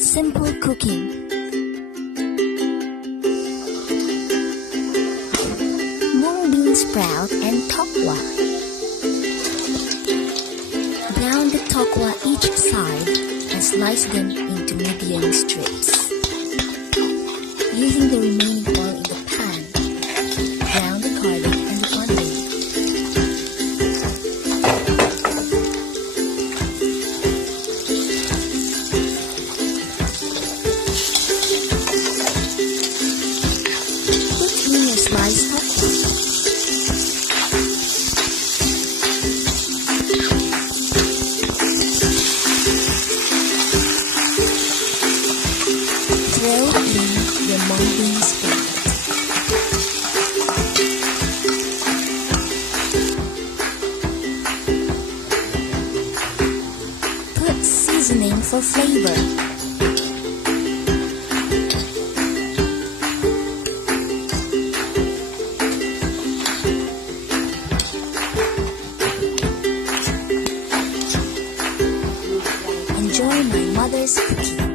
Simple cooking. Mung bean sprout and taukwa. Brown the taukwa each side and slice them into medium strips. Using the remaining oil in the pan, brown the garlic and the onion. Put in your sliced taukwa. Throw in your mung bean sprout. Put seasoning for flavor. Enjoy my mother's cooking.